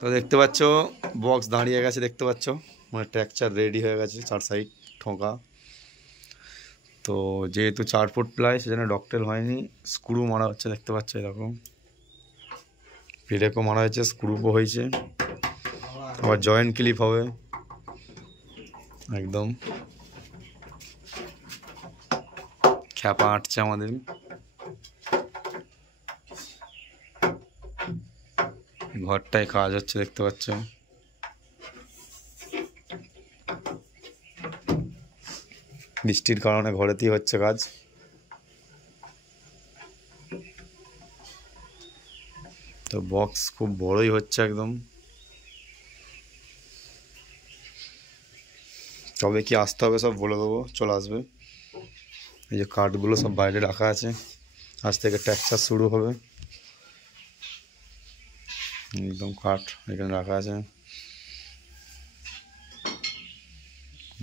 তো দেখতে পাচ্ছ বক্স দাঁড়িয়ে গেছে, দেখতে পাচ্ছ মানে ট্র্যাকচার রেডি হয়ে গেছে, 4 সাইড ঠোঁকা। তো যেহেতু 4 ফুট প্লাই সেজন্য ডকটেল হয়নি, স্ক্রু মারা হচ্ছে, দেখতে পাচ্ছ এরকম পিরেকও মারা হয়েছে, স্ক্রুপও হয়েছে, আবার জয়েন্ট ক্লিপ হবে একদম। খ্যাপা আঁটছে আমাদের, ঘরটায় কাজ হচ্ছে দেখতে পাচ্ছ। বৃষ্টির কারণে ঘরেতেই হচ্ছে কাজ। তো বক্স খুব বড়ই হচ্ছে একদম। তবে কি আসতে হবে সব বলে দেবো, চলে আসবে। এই যে কাঠগুলো সব বাইরে রাখা আছে, আজ থেকে ট্র্যাকচার শুরু হবে। একদম কাঠ এখানে রাখা আছে,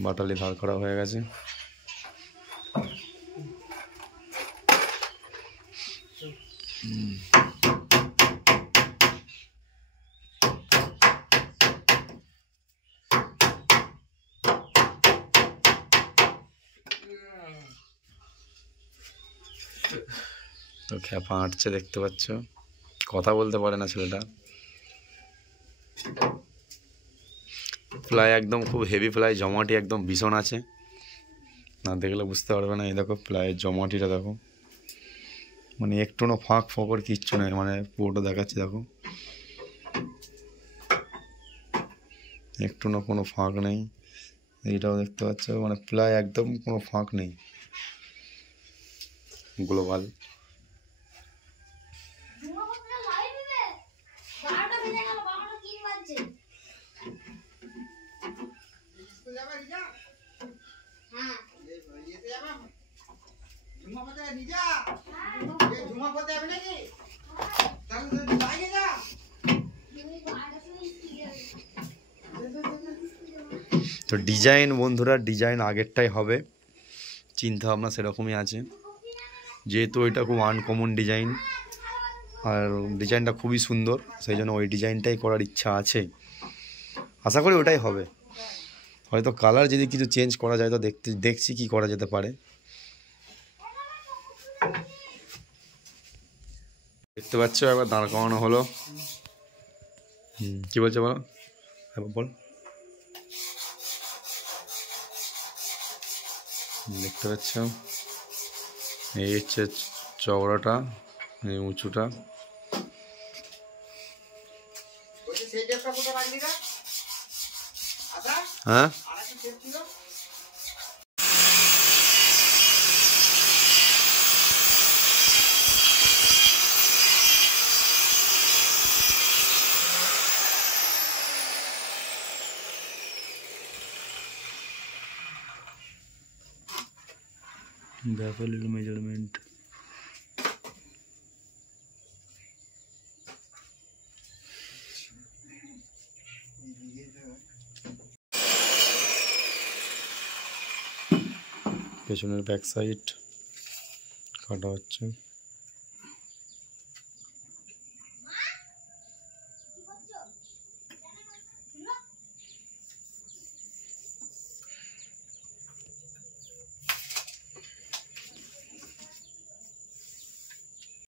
বাটালি ধার করা হয়ে গেছে। তো খ্যাপা আঁটছে দেখতে পাচ্ছ, কথা বলতে পারে না ছেলেটা। প্লাই একদম খুব হেভি প্লাই, জমাটি একদম ভীষণ আছে, না দেখলে বুঝতে পারবে না। এই দেখো প্লাইয়ের জমাটিটা দেখো, মানে একটুও ফাঁক ফোকর কিচ্ছু নেই, মানে পুরোটা দেখাচ্ছে দেখো, একটু না কোনো ফাঁক নেই। এইটাও দেখতে পাচ্ছ, মানে প্লাই একদম কোনো ফাঁক নেই। গ্লোবাল তো ডিজাইন বন্ধুরা, ডিজাইন আগেরটাই হবে, চিন্তা ভাবনা সেরকমই আছে। যেহেতু এটা খুব আনকমন ডিজাইন আর ডিজাইনটা খুবই সুন্দর, সেই জন্য ওই ডিজাইনটাই করার ইচ্ছা আছে। আশা করি ওটাই হবে। হয়তো কালার যদি কিছু চেঞ্জ করা যায় তো দেখছি কি করা যেতে পারে। দেখতে পাচ্ছ একবার দাঁড় করানো হলো। কি বলছে বলো, একবার বল। দেখতে পাচ্ছ এই হচ্ছে চওড়াটা, এই উঁচুটা। হ্যাঁ দেখো লিটল মেজারমেন্ট। পেছনের ব্যাক সাইড কাটা হচ্ছে।